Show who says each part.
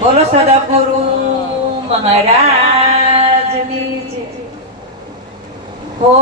Speaker 1: બોલો સદાગુરુ મહારાજની જય. હો